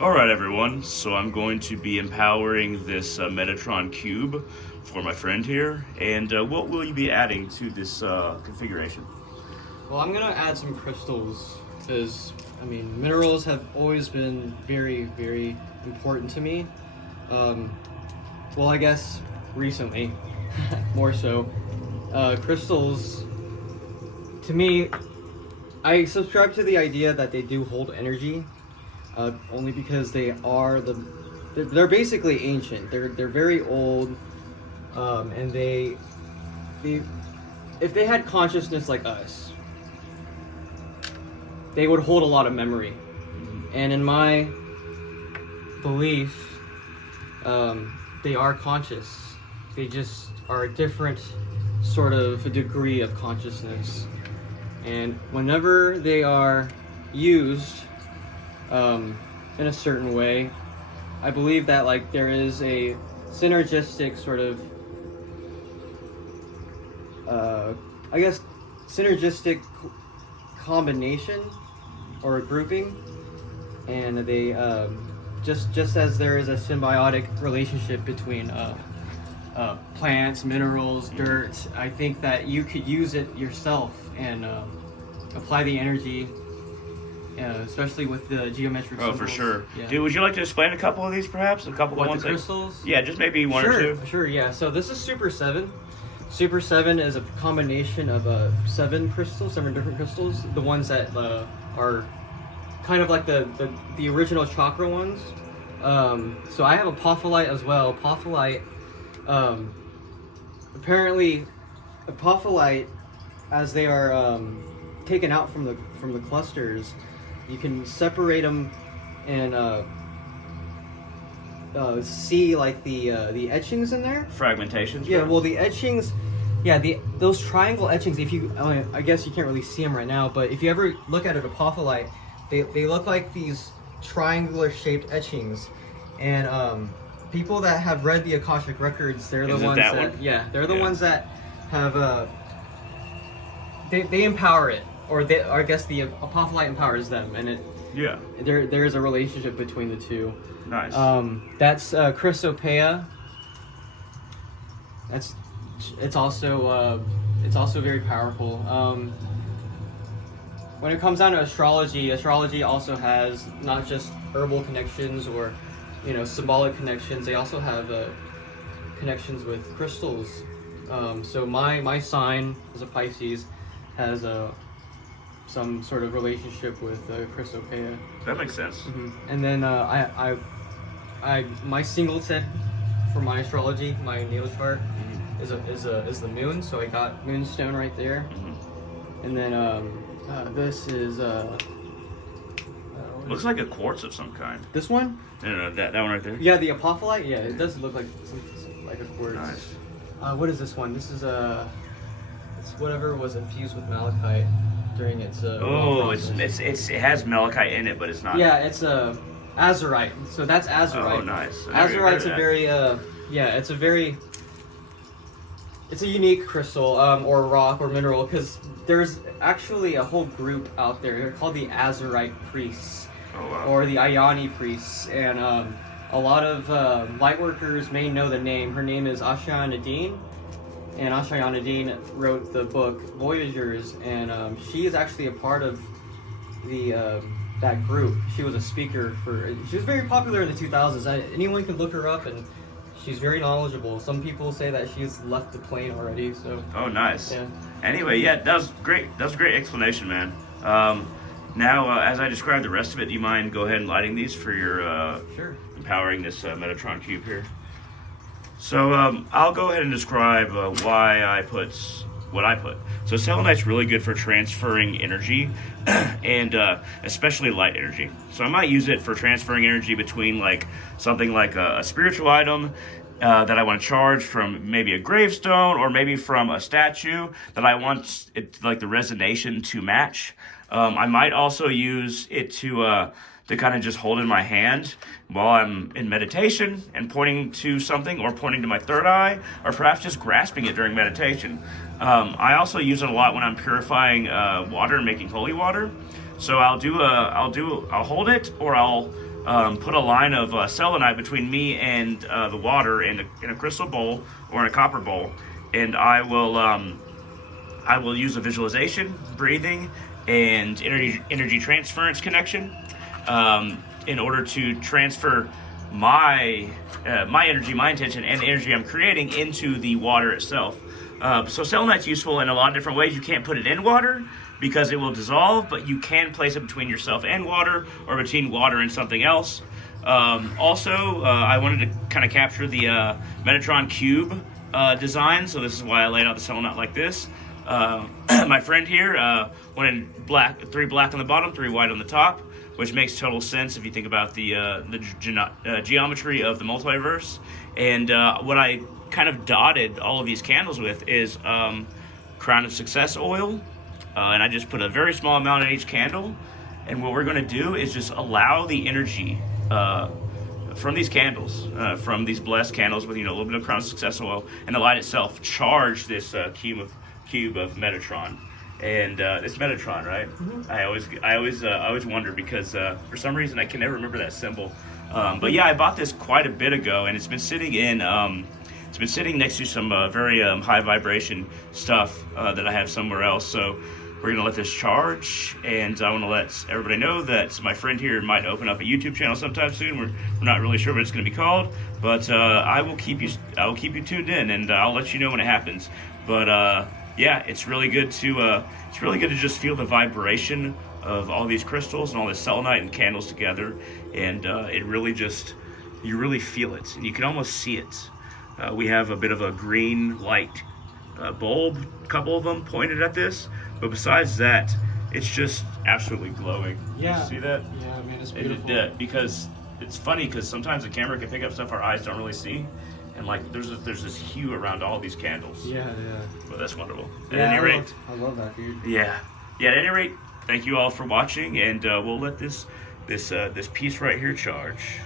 Alright everyone, so I'm going to be empowering this Metatron cube for my friend here, and what will you be adding to this configuration? Well, I'm gonna add some crystals because, minerals have always been very, very important to me. Well, I guess recently, more so. Crystals, to me, I subscribe to the idea that they do hold energy, only because they're basically ancient. They're very old, and they if they had consciousness like us, they would hold a lot of memory. And in my belief, they are conscious. They just are a different sort of degree of consciousness. And whenever they are used in a certain way, I believe that there is a synergistic sort of, synergistic combination or grouping, and they just as there is a symbiotic relationship between plants, minerals, dirt. I think that you could use it yourself and apply the energy, especially with the geometric symbols. Oh, for sure. Yeah. Dude, would you like to explain a couple of these perhaps? A couple of What, ones? the crystals? Yeah, just maybe one or two. Sure, yeah. So this is Super 7. Super 7 is a combination of 7 different crystals. The ones that are kind of like the original chakra ones. So I have a apophyllite as well. Apophyllite, apparently, apophyllite, as they are taken out from the clusters, you can separate them and see the etchings in there. Fragmentations. Yeah, right? well, the etchings, those triangle etchings. If you, I guess you can't really see them right now, but if you ever look at an apophyllite, they look like these triangular shaped etchings, and people that have read the Akashic records, they're the ones they're the ones that have they empower it, or I guess the apophyllite empowers them, and there is a relationship between the two. Nice. That's Chrysopeia. It's also very powerful. When it comes down to astrology also has not just herbal connections or symbolic connections. They also have connections with crystals. So my sign as a Pisces has some sort of relationship with Chrysopeia. That makes sense. Mm-hmm. And then my singleton for my astrology, my natal chart, is the moon. So I got moonstone right there. Mm-hmm. And then this is looks like a quartz of some kind. this one. No, that one right there. Yeah, the apophyllite. Yeah, it does look like a quartz. Nice. What is this one? This is it's whatever was infused with malachite during its. It has malachite in it, but it's not. Yeah, it's azurite. So that's azurite. Oh, nice. Azurite's a very it's a unique crystal or rock or mineral, because there's actually a whole group out there. They're called the Azurite priests. Oh, wow. Or the Ayani priests, and a lot of light workers may know the name. Her name is Ashaya Nadine, and Ashaya Nadine wrote the book Voyagers, and she is actually a part of the that group. She was a speaker she was very popular in the 2000s. Anyone can look her up, and she's very knowledgeable. Some people say that she's left the plane already. So. Oh, nice. Yeah. Anyway, that was great. That was a great explanation, man. Now, as I describe the rest of it, do you mind go ahead and lighting these for your Sure. empowering this Metatron cube here? So I'll go ahead and describe why I put what I put. So selenite's really good for transferring energy, and especially light energy. So I might use it for transferring energy between something like a spiritual item that I want to charge from maybe a gravestone, or maybe from a statue that I want it the resonation to match. I might also use it to kind of just hold in my hand while I'm in meditation and pointing to something, or pointing to my third eye, or perhaps just grasping it during meditation. I also use it a lot when I'm purifying water and making holy water. So I'll hold it, or I'll put a line of selenite between me and the water in a crystal bowl or in a copper bowl, and I will use a visualization, breathing, and energy transference connection in order to transfer my energy, my intention, and the energy I'm creating into the water itself. So selenite's useful in a lot of different ways. You can't put it in water because it will dissolve, but you can place it between yourself and water, or between water and something else. Also, I wanted to kind of capture the Metatron cube design, so this is why I laid out the selenite like this. My friend here wanted black, 3 black on the bottom, 3 white on the top, which makes total sense if you think about the geometry of the multiverse. And what I kind of dotted all of these candles with is Crown of Success oil, and I just put a very small amount in each candle. And what we're going to do is just allow the energy from these candles, from these blessed candles with a little bit of Crown of Success oil, and the light itself charge this cube of Metatron. And it's Metatron, right? Mm-hmm. I always wonder because for some reason I can never remember that symbol. But yeah, I bought this quite a bit ago, and it's been sitting in. It's been sitting next to some very high vibration stuff that I have somewhere else. So we're gonna let this charge, and I want to let everybody know that my friend here might open up a YouTube channel sometime soon. We're not really sure what it's gonna be called, but I will keep you tuned in, and I'll let you know when it happens. But yeah, it's really good to just feel the vibration of all these crystals and all this selenite and candles together, and it really just, you really feel it, and you can almost see it. We have a bit of a green light bulb, a couple of them pointed at this, but besides that, it's just absolutely glowing. Yeah. You see that? Yeah, I mean, it's beautiful. Because it's funny, because sometimes the camera can pick up stuff our eyes don't really see, and like there's this hue around all these candles. Yeah. Well, that's wonderful. At Yeah, any rate, I love that, dude. Yeah. At any rate, thank you all for watching, and we'll let this piece right here charge.